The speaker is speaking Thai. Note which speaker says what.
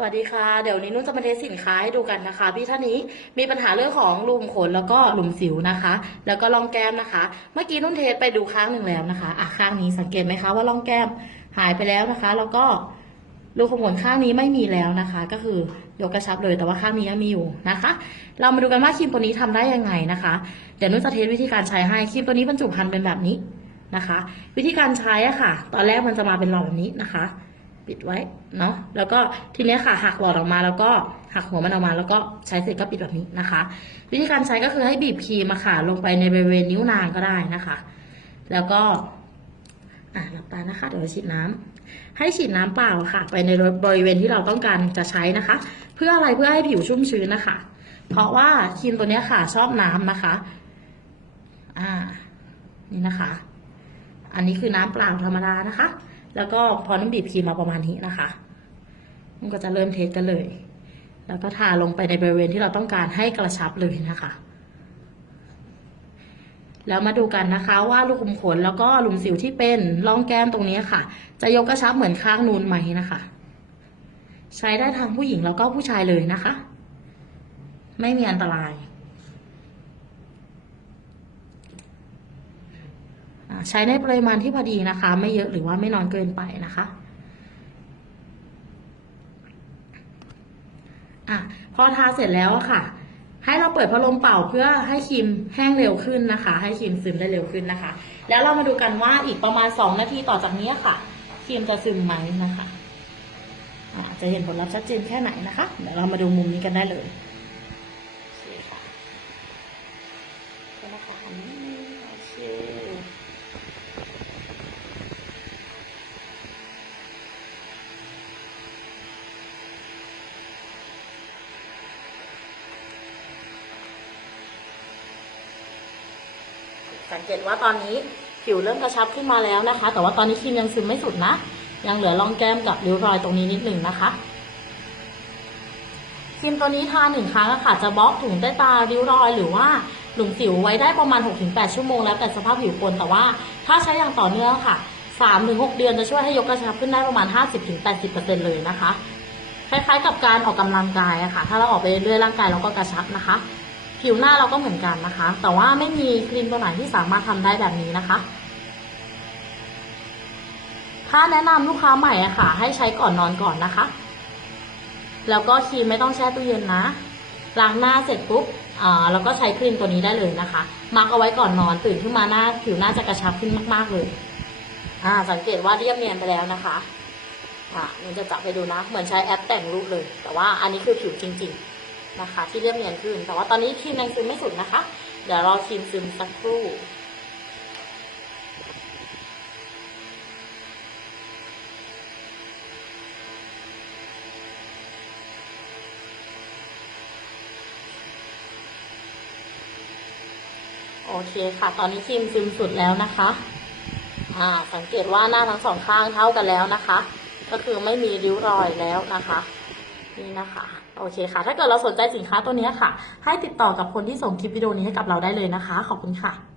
Speaker 1: สวัสดีค่ะ เดี๋ยวนี้นุ่นจะมาเทสสินค้าให้ดูกันนะคะ พี่ท่านนี้มีปัญหาเรื่องของลุมขนแล้วก็หลุมสิวนะคะ แล้วก็ร่องแก้มนะคะ เมื่อกี้นุ่นเทสไปดูข้างหนึ่งแล้วนะคะอะข้างนี้สังเกตไหมคะว่าร่องแก้มหายไปแล้วนะคะ แล้วก็รูขุมขนข้างนี้ไม่มีแล้วนะคะ ก็คือยกกระชับเลยแต่ว่าข้างนี้ยังมีอยู่นะคะ เรามาดูกันว่าครีมตัวนี้ทำได้ยังไงนะคะ เดี๋ยวนุ่นจะเทสวิธีการใช้ให้ครีมตัวนี้บรรจุภัณฑ์เป็นแบบนี้นะคะ วิธีการใช้อะค่ะ ตอนแรกมันจะมาเป็นหลอดแบบนี้นะคะ ปิดไว้เนาะแล้วก็ทีนี้ค่ะหักหลอดออกมาแล้วก็หักหัวมันออกมา แล้วก็ใช้เสร็จก็ปิดแบบนี้นะคะ วิธีการใช้ก็คือให้บีบครีมมาค่ะ ลงไปในบริเวณนิ้วนางก็ได้นะคะ แล้วก็อะหลับตานะคะ เดี๋ยวฉีดน้ำให้ฉีดน้ำเปล่าค่ะ ไปในบริเวณที่เราต้องการจะใช้นะคะ เพื่ออะไรเพื่อให้ผิวชุ่มชื้นนะคะ เพราะว่าครีมตัวนี้ค่ะชอบน้ำนะคะอ่านี่นะคะ อันนี้คือน้ำเปล่าธรรมดานะคะ แล้วก็พอน้ำบีบครีมมาประมาณนี้นะคะ มันก็จะเริ่มเทสกันเลย แล้วก็ทาลงไปในบริเวณที่เราต้องการให้กระชับเลยนะคะ แล้วมาดูกันนะคะว่ารูขุมขนแล้วก็หลุมสิวที่เป็นร่องแก้มตรงนี้ค่ะ จะยกกระชับเหมือนข้างนูนไหมนะคะ ใช้ได้ทั้งผู้หญิงแล้วก็ผู้ชายเลยนะคะ ไม่มีอันตราย อ่า ใช้ในปริมาณที่พอดีนะคะ ไม่เยอะหรือว่าไม่น้อยเกินไปนะคะอะพอทาเสร็จแล้วค่ะ ให้เราเปิดพัดลมเป่าเพื่อให้ครีมแห้งเร็วขึ้นนะคะ ให้ครีมซึมได้เร็วขึ้นนะคะ แล้วเรามาดูกันว่าอีกประมาณ 2 นาทีต่อจากนี้ค่ะครีมจะซึมไหมนะคะอ่าจะเห็นผลลัพธ์ชัดเจนแค่ไหนนะคะ เดี๋ยวเรามาดูมุมนี้กันได้เลยโอเคค่ะก็นะคะอันนี้โอเค สังเกตว่าตอนนี้ผิวเริ่มกระชับขึ้นมาแล้วนะคะ แต่ว่าตอนนี้ครีมยังซึมไม่สุดนะ ยังเหลือร่องแก้มกับริ้วรอยตรงนี้นิดหนึ่งนะคะครีมตัวนี้ทาหนึ่งครั้งค่ะจะบล็อกถุงใต้ตาริ้วรอยหรือว่าหลุมสิวไว้ได้ประมาณ 6-8 ชั่วโมงแล้วแต่สภาพผิวคนแต่ว่าถ้าใช้อย่างต่อเนื่องค่ะ 3-6 เดือนจะช่วยให้ยกกระชับขึ้นได้ประมาณ 50-80%เลยนะคะ คล้ายๆกับการออกกำลังกายอะค่ะ ถ้าเราออกไปเรื่อยร่างกายเราก็กระชับนะคะ ผิวหน้าเราก็เหมือนกันนะคะ แต่ว่าไม่มีครีมตัวไหนที่สามารถทำได้แบบนี้นะคะ ถ้าแนะนำลูกค้าใหม่อะค่ะ ให้ใช้ก่อนนอนก่อนนะคะ แล้วก็ครีมไม่ต้องแช่ตู้เย็นนะล้างหน้าเสร็จปุ๊บอ่าแล้วก็ใช้ครีมตัวนี้ได้เลยนะคะ มาร์กเอาไว้ก่อนนอนตื่นขึ้นมาหน้าผิวหน้าจะกระชับขึ้นมาก ๆเลย อ่า สังเกตว่าเรียบเนียนไปแล้วนะคะ อ่ามันจะจับไปดูนะ เหมือนใช้แอปแต่งรูปเลย แต่ว่าอันนี้คือผิวจริง ๆ นะคะ ที่เรียบเนียนขึ้น แต่ว่าตอนนี้ครีมยังซึมไม่สุดนะคะ เดี๋ยวรอครีมซึมสักครู่โอเคค่ะ ตอนนี้ครีมซึมสุดแล้วนะคะ อ่า สังเกตว่าหน้าทั้งสองข้างเท่ากันแล้วนะคะ ก็คือไม่มีริ้วรอยแล้วนะคะ นี่นะคะ โอเคค่ะ ถ้าเกิดเราสนใจสินค้าตัวนี้ค่ะ ให้ติดต่อกับคนที่ส่งคลิปวิดีโอนี้ให้กับเราได้เลยนะคะ ขอบคุณค่ะ